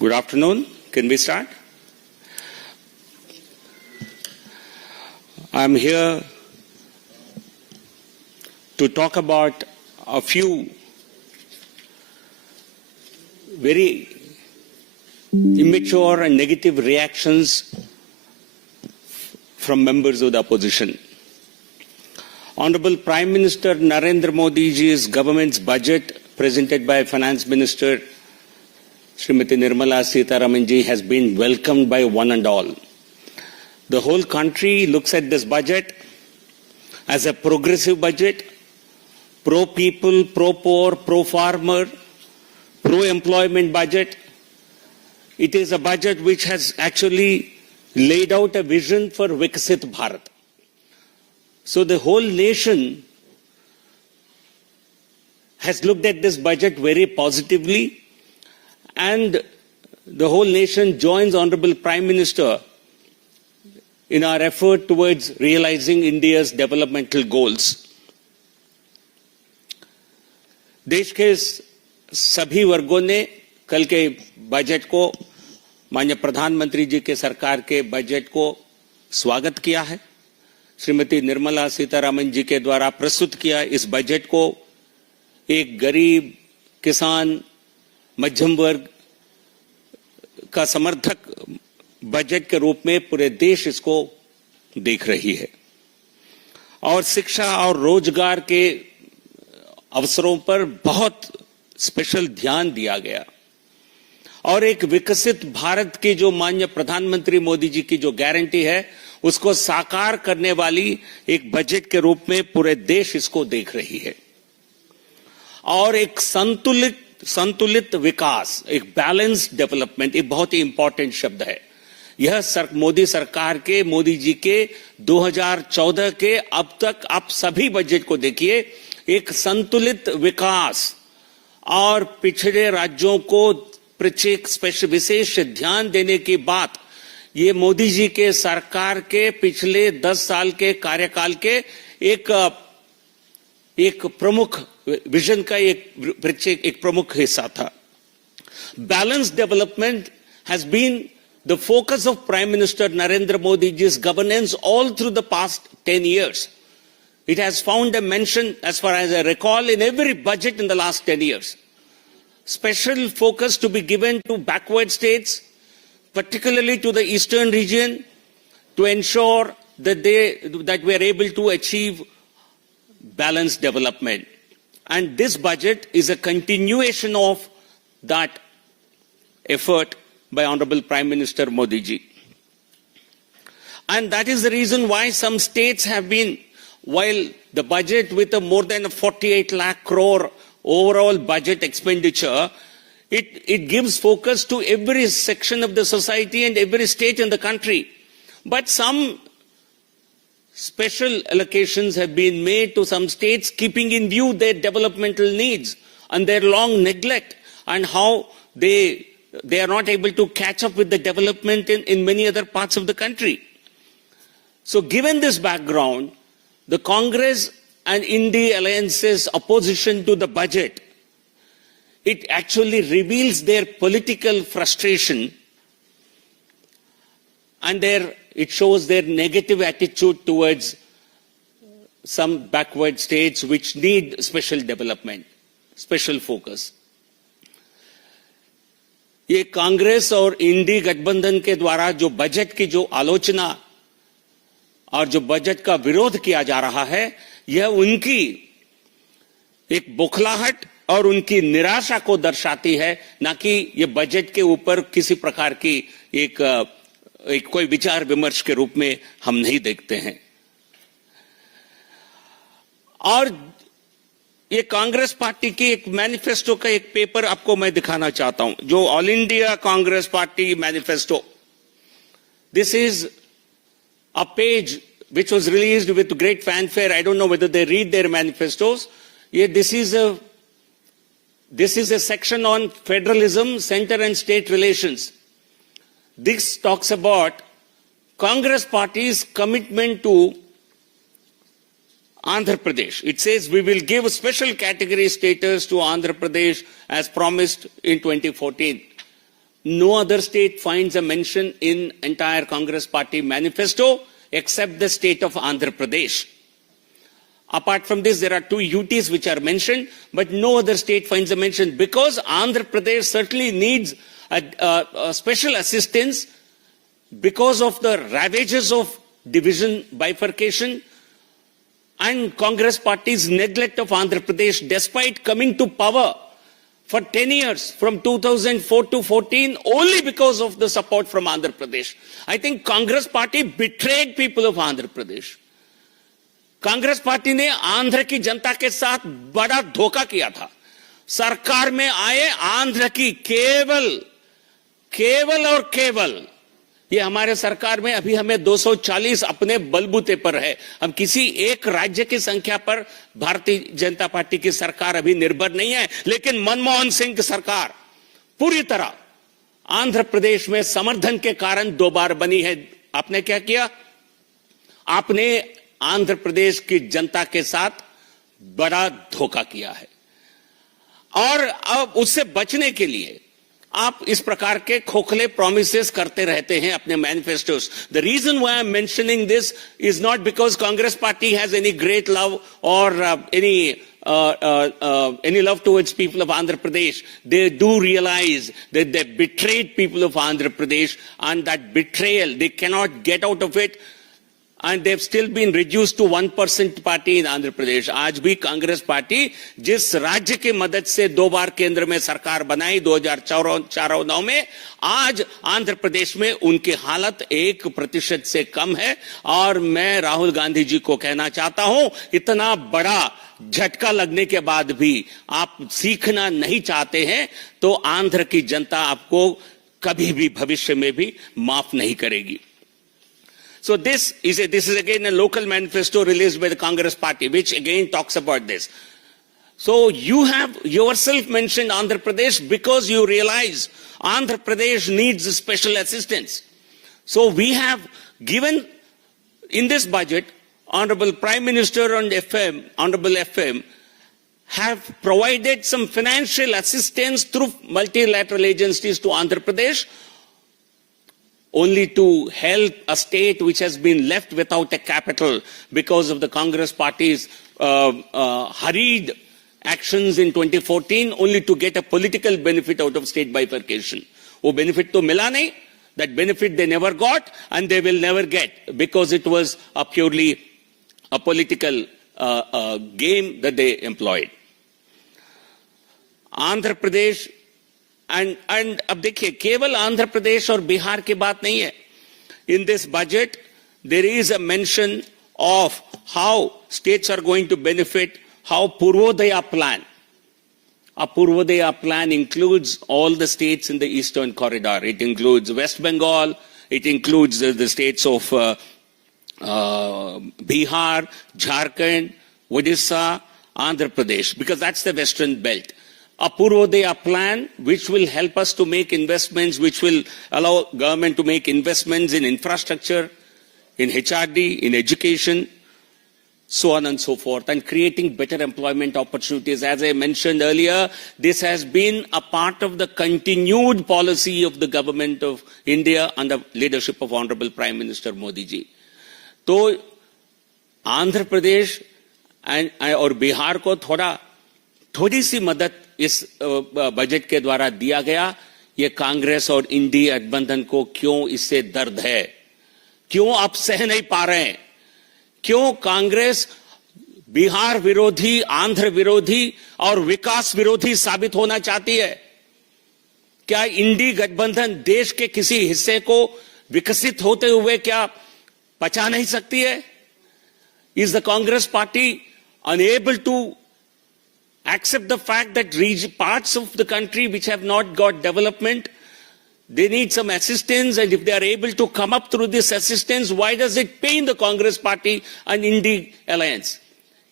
Good afternoon. Can we start? I'm here to talk about a few very immature and negative reactions from members of the opposition. Honorable Prime Minister Narendra Modi ji's government's budget presented by Finance Minister Srimati Nirmala Sitharaman ji has been welcomed by one and all. The whole country looks at this budget as a progressive budget, pro-people, pro-poor, pro-farmer, pro-employment budget. It is a budget which has actually laid out a vision for Viksit Bharat. So the whole nation has looked at this budget very positively, and the whole nation joins Honorable Prime Minister in our effort towards realizing India's developmental goals. देश के सभी वर्गों ने कल के budget को, माननीय प्रधानमंत्री जी के सरकार के बजट को स्वागत किया है। श्रीमती निर्मला सीतारामन जी के द्वारा प्रस्तुत किया इस बजट को एक गरीब, किसान, मध्यम वर्ग का समर्थक बजट के रूप में पूरे देश इसको देख रही है और शिक्षा और रोजगार के अवसरों पर बहुत स्पेशल ध्यान दिया गया और एक विकसित भारत की जो माननीय प्रधानमंत्री मोदी जी की जो गारंटी है उसको साकार करने वाली एक बजट के रूप में पूरे देश इसको देख रही है और एक संतुलित विकास, एक बैलेंस्ड डेवलपमेंट, एक बहुत ही इंपॉर्टेंट शब्द है। यह मोदी सरकार के, मोदी जी के 2014 के अब तक आप सभी बजट को देखिए, एक संतुलित विकास और पिछड़े राज्यों को विशेष ध्यान देने की बात, ये मोदी जी के सरकार के पिछले 10 साल के कार्यकाल के एक प्रमुख विजन का एक प्रमुख हिस्सा था। Balanced development has been the focus of Prime Minister Narendra Modi ji's governance all through the past 10 years. It has found a mention, as far as I recall, in every budget in the last 10 years. Special focus to be given to backward states, particularly to the eastern region, to ensure that we are able to achieve balanced development. And this budget is a continuation of that effort by Honorable Prime Minister Modi ji. And that is the reason why some states have been, while the budget with a more than a 48 lakh crore overall budget expenditure, it gives focus to every section of the society and every state in the country. But some special allocations have been made to some states, keeping in view their developmental needs and their long neglect and how they are not able to catch up with the development in many other parts of the country. So given this background, the Congress and Indie Alliance's opposition to the budget, it actually reveals their political frustration and it shows their negative attitude towards some backward states which need special development, special focus. ये कांग्रेस और इंडी गठबंधन के द्वारा जो budget की जो आलोचना और जो बजट का विरोध किया जा रहा है, यह उनकी एक बौखलाहट और उनकी निराशा को दर्शाती है, ना कि ये बजट के ऊपर किसी प्रकार की एक कोई विचार विमर्श के रूप में हम नहीं देखते हैं। और ये कांग्रेस पार्टी की एक मैनिफेस्टो का एक पेपर आपको मैं दिखाना चाहता हूं, जो all India Congress party manifesto. This is a page which was released with great fanfare. I don't know whether they read their manifestos. This is a section on federalism, center and state relations. This talks about Congress party's commitment to Andhra Pradesh. It says we will give a special category status to Andhra Pradesh as promised in 2014. no other state finds a mention in entire Congress party manifesto except the state of Andhra Pradesh. Apart from this, there are 2 UTs which are mentioned, but no other state finds a mention because Andhra Pradesh certainly needs a special assistance because of the ravages of division, bifurcation, and Congress party's neglect of Andhra Pradesh despite coming to power for 10 years, from 2004 to 14, only because of the support from Andhra Pradesh. I think Congress party betrayed people of Andhra Pradesh. Congress party ने आंध्र की जनता के साथ बड़ा धोखा किया था। सरकार में आए आंध्र की केवल और केवल, ये हमारे सरकार में अभी हमें 240 अपने बलबूते पर है। हम किसी एक राज्य की संख्या पर भारतीय जनता पार्टी की सरकार अभी निर्भर नहीं है, लेकिन मनमोहन सिंह की सरकार पूरी तरह आंध्र प्रदेश में समर्थन के कारण 2 बार बनी है। आपने क्या किया? आपने आंध्र प्रदेश की जनता के साथ बड़ा धोखा किया है और अब उससे बचने के लिए आप इस प्रकार के खोखले प्रॉमिसेस करते रहते हैं अपने manifestos. The reason why I am mentioning this is not because Congress party has any great love or any love towards people of Andhra Pradesh. They do realize that they betrayed people of Andhra Pradesh, and that betrayal, they cannot get out of it. And they've still been reduced to 1% party in Andhra Pradesh. आज भी Congress party जिस राज्य की मदद से 2 बार केंद्र में सरकार बनाई 2004-09 में, आज आंध्र प्रदेश में उनकी हालत 1% से कम है। और मैं राहुल गांधी जी को कहना चाहता हूं, इतना बड़ा झटका लगने के बाद भी आप सीखना नहीं चाहते हैं, तो आंध्र की जनता आपको कभी भी भविष्य में भी माफ नहीं करेगी। So this is again a local manifesto released by the Congress party, which again talks about this. So you have yourself mentioned Andhra Pradesh because you realize Andhra Pradesh needs special assistance. So we have given in this budget, Honorable Prime Minister and Honorable FM have provided some financial assistance through multilateral agencies to Andhra Pradesh, only to help a state which has been left without a capital because of the Congress party's hurried actions in 2014, only to get a political benefit out of state bifurcation. वो benefit तो मिला नहीं, that benefit they never got and they will never get because it was a purely a political game that they employed. Andhra Pradesh and अब देखिए केवल आंध्र प्रदेश और बिहार की बात नहीं है। In this budget there is a mention of how states are going to benefit, how Purvodaya plan. A Purvodaya plan includes all the states in the eastern corridor. It includes West Bengal, it includes the states of Bihar, Jharkhand, Odisha, Andhra Pradesh, because that's the western belt. A Purvodaya plan which will help us to make investments, which will allow government to make investments in infrastructure, in HRD, in education, so on and so forth, and creating better employment opportunities. As I mentioned earlier, this has been a part of the continued policy of the government of India under leadership of Honorable Prime Minister Modi ji. तो आंध्र प्रदेश और बिहार को थोड़ी सी मदद इस budget के द्वारा दिया गया। ये कांग्रेस और इंडी गठबंधन को क्यों इससे दर्द है, क्यों आप सह नहीं पा रहे हैं, क्यों कांग्रेस बिहार विरोधी, आंध्र विरोधी और विकास विरोधी साबित होना चाहती है? क्या इंडी गठबंधन देश के किसी हिस्से को विकसित होते हुए क्या पचा नहीं सकती है? Is the Congress party unable to accept the fact that parts of the country which have not got development, they need some assistance, and if they are able to come up through this assistance, why does it pain the Congress party and Indy alliance?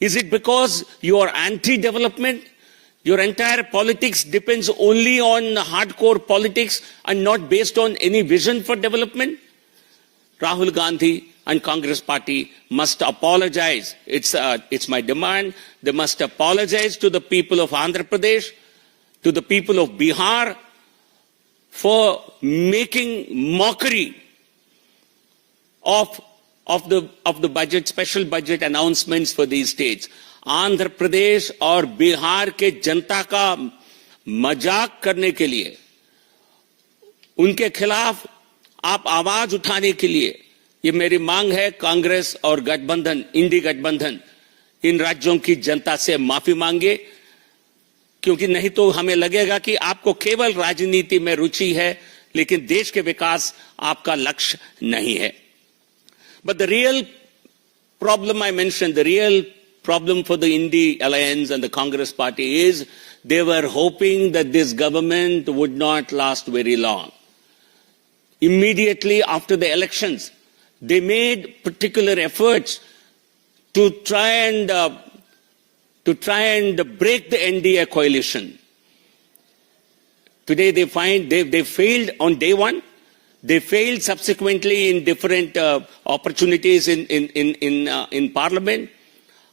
Is it because you are anti-development? Your entire politics depends only on hardcore politics and not based on any vision for development? Rahul Gandhi and Congress party must apologize. It's my demand. They must apologize to the people of Andhra Pradesh, to the people of Bihar, for making mockery of the budget, special budget announcements for these states. Andhra Pradesh और बिहार के जनता का मजाक करने के लिए, उनके खिलाफ आप आवाज उठाने के लिए, ये मेरी मांग है कांग्रेस और गठबंधन, इंडी गठबंधन, इन राज्यों की जनता से माफी मांगे, क्योंकि नहीं तो हमें लगेगा कि आपको केवल राजनीति में रुचि है, लेकिन देश के विकास आपका लक्ष्य नहीं है. But the real problem I mentioned, the real problem for the Indy Alliance and the Congress Party is they were hoping that this government would not last very long. Immediately after the elections, they made particular efforts to try and break the NDA coalition. Today they find they failed on day one. They failed subsequently in different opportunities in Parliament,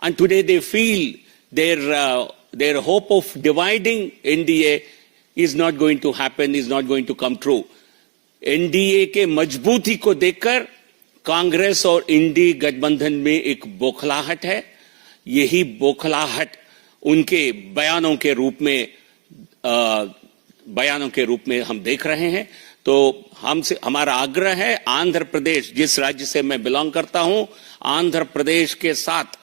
and today they feel their hope of dividing NDA is not going to happen, is not going to come true. NDA के मजबूती को देखकर कांग्रेस और इंडी गठबंधन में एक बौखलाहट है. यही बौखलाहट उनके बयानों के रूप में हम देख रहे हैं. तो हमारा आग्रह है, आंध्र प्रदेश, जिस राज्य से मैं बिलोंग करता हूं, आंध्र प्रदेश के साथ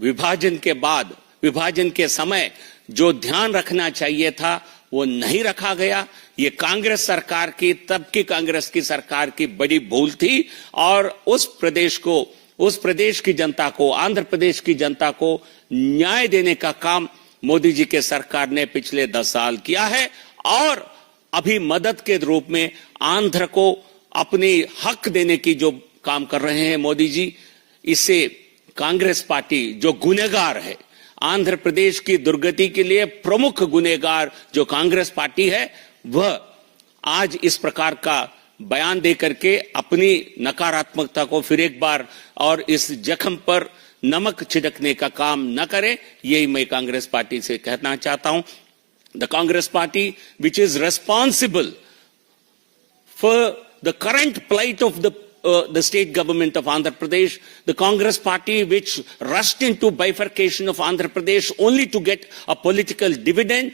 विभाजन के बाद, विभाजन के समय जो ध्यान रखना चाहिए था वो नहीं रखा गया. ये कांग्रेस सरकार की, तब की कांग्रेस की सरकार की बड़ी भूल थी, और उस प्रदेश की जनता को, आंध्र प्रदेश की जनता को न्याय देने का काम मोदी जी के सरकार ने पिछले 10 साल किया है. और अभी मदद के रूप में आंध्र को अपनी हक देने की जो काम कर रहे हैं मोदी जी, इससे कांग्रेस पार्टी जो गुनहगार है, आंध्र प्रदेश की दुर्गति के लिए प्रमुख गुनहगार जो कांग्रेस पार्टी है, वह आज इस प्रकार का बयान देकर के अपनी नकारात्मकता को फिर एक बार और इस जख्म पर नमक छिड़कने का काम न करे. यही मैं कांग्रेस पार्टी से कहना चाहता हूं. The Congress Party, which is responsible for the current plight of the state government of Andhra Pradesh, the Congress Party which rushed into bifurcation of Andhra Pradesh only to get a political dividend,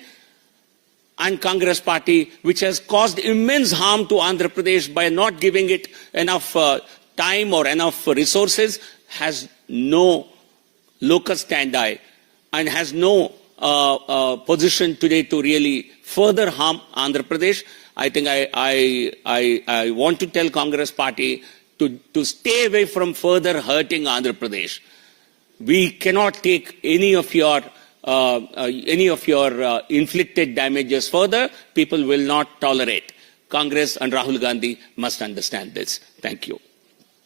and Congress Party which has caused immense harm to Andhra Pradesh by not giving it enough time or enough resources, has no locus standi and has no position today to really further harm Andhra Pradesh. I think I want to tell Congress Party to stay away from further hurting Andhra Pradesh. We cannot take any of your inflicted damages further. People will not tolerate. Congress and Rahul Gandhi must understand this. Thank you.